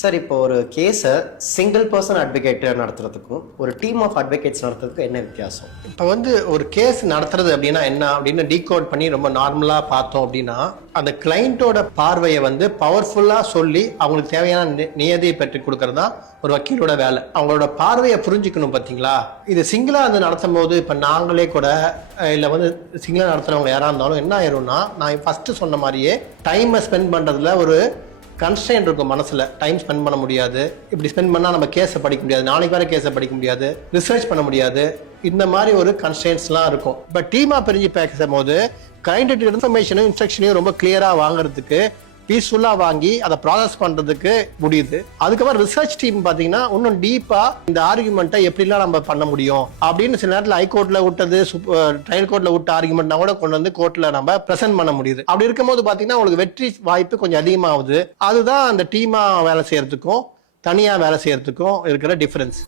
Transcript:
Sir இப்போ ஒரு கேஸை சிங்கிள் பர்சன் அட்வொகேட் நடத்துறதுக்கும் ஒரு டீம் ஆஃப் அட்வொகேட்ஸ் நடத்துறதுக்கும் என்ன வித்தியாசம்? இப்போ ஒரு கேஸ் நடத்துறது அப்படின்னா என்ன அப்படின்னு டீகோட் பண்ணி ரொம்ப நார்மலாக பார்த்தோம் அப்படின்னா, அந்த கிளைண்ட்டோட பார்வையை பவர்ஃபுல்லாக சொல்லி அவங்களுக்கு தேவையான நியதியை பெற்று கொடுக்கறது தான் ஒரு வக்கீலோட வேலை. அவங்களோட பார்வையை புரிஞ்சுக்கணும். பார்த்தீங்களா, இது சிங்கிளாக நடத்தும் போது இப்போ நாங்களே கூட இல்லை சிங்கிளாக நடத்துகிறவங்க யாராக இருந்தாலும் என்ன ஆயிரும்னா, நான் ஃபஸ்ட்டு சொன்ன மாதிரியே டைமை ஸ்பெண்ட் பண்ணுறதுல ஒரு கன்ஸ்ட்ரெயின்ட் இருக்கும். மனசில் டைம் ஸ்பெண்ட் பண்ண முடியாது, இப்படி ஸ்பெண்ட் பண்ணால் நம்ம கேஸை படிக்க முடியாது, நாளைக்கு வேறு கேஸை படிக்க முடியாது, ரிசர்ச் பண்ண முடியாது, இந்த மாதிரி ஒரு கன்ஸ்ட்ரெயின்ஸ்லாம் இருக்கும். இப்போ டீமாக பிரிஞ்சு பேசும்போது கிளைண்ட் இன்ஃபர்மேஷனும் இன்ஸ்ட்ரக்ஷனையும் ரொம்ப கிளியராக வாங்குறதுக்கு, பீஸ்ஃபுல்லாக வாங்கி அதை ப்ராசஸ் பண்ணுறதுக்கு முடியுது. அதுக்கப்புறம் ரிசர்ச் டீம் பார்த்தீங்கன்னா இன்னும் டீப்பாக இந்த ஆர்குமெண்ட்டை எப்படிலாம் நம்ம பண்ண முடியும் அப்படின்னு சில நேரத்தில் ஹைகோர்ட்டில் விட்டது, ட்ரையல் கோர்ட்டில் விட்ட ஆர்குமெண்ட்னா கூட கொண்டு வந்து கோர்ட்டில் நம்ம ப்ரெசென்ட் பண்ண முடியுது. அப்படி இருக்கும்போது பார்த்தீங்கன்னா உங்களுக்கு வெற்றி வாய்ப்பு கொஞ்சம் அதிகமாகுது. அதுதான் அந்த டீமாக வேலை செய்யறதுக்கும் தனியாக வேலை செய்யறதுக்கும் இருக்கிற டிஃபரன்ஸ்.